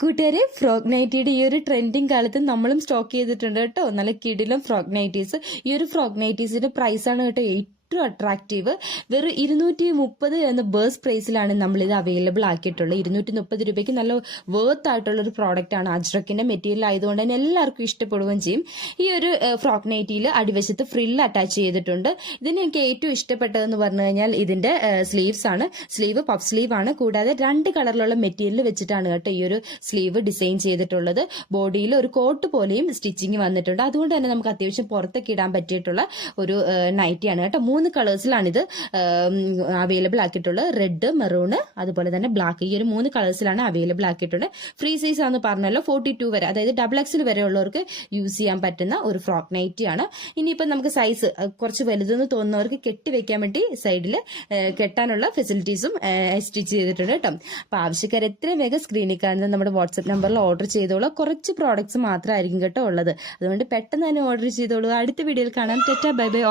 കൂട്ടുകാരെ, ഫ്രോക്ക് നൈറ്റിയുടെ ഈ ഒരു ട്രെൻഡിങ് കാലത്ത് നമ്മളും സ്റ്റോക്ക് ചെയ്തിട്ടുണ്ട് കേട്ടോ. നല്ല കിടിലം ഫ്രോക്ക് നൈറ്റീസ്. ഈ ഒരു ഫ്രോക്ക് നൈറ്റീസിന്റെ പ്രൈസാണ് കേട്ടോ ഏറ്റവും അട്രാക്റ്റീവ്. വെറും 230 എന്ന ബേഴ്സ് പ്രൈസിലാണ് നമ്മൾ ഇത് അവൈലബിൾ ആക്കിയിട്ടുള്ളത്. 230 രൂപയ്ക്ക് നല്ല വേർത്ത് ആയിട്ടുള്ള ഒരു പ്രോഡക്റ്റ് ആണ്. അജ്രക്കിന്റെ മെറ്റീരിയൽ ആയതുകൊണ്ട് തന്നെ എല്ലാവർക്കും ഇഷ്ടപ്പെടുകയും ചെയ്യും. ഈ ഒരു ഫ്രോക്ക് നൈറ്റിയിൽ അടിവശത്ത് ഫ്രിൽ അറ്റാച്ച് ചെയ്തിട്ടുണ്ട്. ഇതിന് എനിക്ക് ഏറ്റവും ഇഷ്ടപ്പെട്ടതെന്ന് പറഞ്ഞു കഴിഞ്ഞാൽ ഇതിന്റെ സ്ലീവ്സ് ആണ്. സ്ലീവ് പഫ് സ്ലീവ് ആണ്. കൂടാതെ 2 കളറിലുള്ള മെറ്റീരിയൽ വെച്ചിട്ടാണ് കേട്ടോ ഈ ഒരു സ്ലീവ് ഡിസൈൻ ചെയ്തിട്ടുള്ളത്. ബോഡിയിൽ ഒരു കോട്ട് പോലെയും സ്റ്റിച്ചിങ് വന്നിട്ടുണ്ട്. അതുകൊണ്ട് തന്നെ നമുക്ക് അത്യാവശ്യം പുറത്തൊക്കെ ഇടാൻ പറ്റിയിട്ടുള്ള ഒരു നൈറ്റിയാണ് കേട്ടോ. 3 കളേഴ്സിലാണ് ഇത് അവൈലബിൾ ആക്കിയിട്ടുള്ളത്. റെഡ്, മെറൂണ്, അതുപോലെ തന്നെ ബ്ലാക്ക്. ഈ ഒരു 3 കളേഴ്സിലാണ് അവൈലബിൾ ആക്കിയിട്ടുണ്ട്. ഫ്രീ സൈസ് ആണെന്ന് പറഞ്ഞല്ലോ 42 വരെ, അതായത് XXL വരെ ഉള്ളവർക്ക് യൂസ് ചെയ്യാൻ പറ്റുന്ന ഒരു ഫ്രോക്ക് നൈറ്റിയാണ്. ഇനിയിപ്പോൾ നമുക്ക് സൈസ് കുറച്ച് വലുതെന്ന് തോന്നുന്നവർക്ക് കെട്ടിവെക്കാൻ വേണ്ടി സൈഡിൽ കെട്ടാനുള്ള ഫെസിലിറ്റീസും സ്റ്റിച്ച് ചെയ്തിട്ടുണ്ട് കേട്ടോ. അപ്പോൾ ആവശ്യക്കാർ എത്രയും വേഗം സ്ക്രീനിൽ കാണുന്ന നമ്മുടെ വാട്സ്ആപ്പ് നമ്പറിൽ ഓർഡർ ചെയ്തോളൂ. കുറച്ച് പ്രോഡക്ട്സ് മാത്രമായിരിക്കും കേട്ടോ ഉള്ളത്. അതുകൊണ്ട് പെട്ടെന്ന് തന്നെ ഓർഡർ ചെയ്തോളൂ. അടുത്ത വീഡിയോയിൽ കാണാം. Tata, bye bye.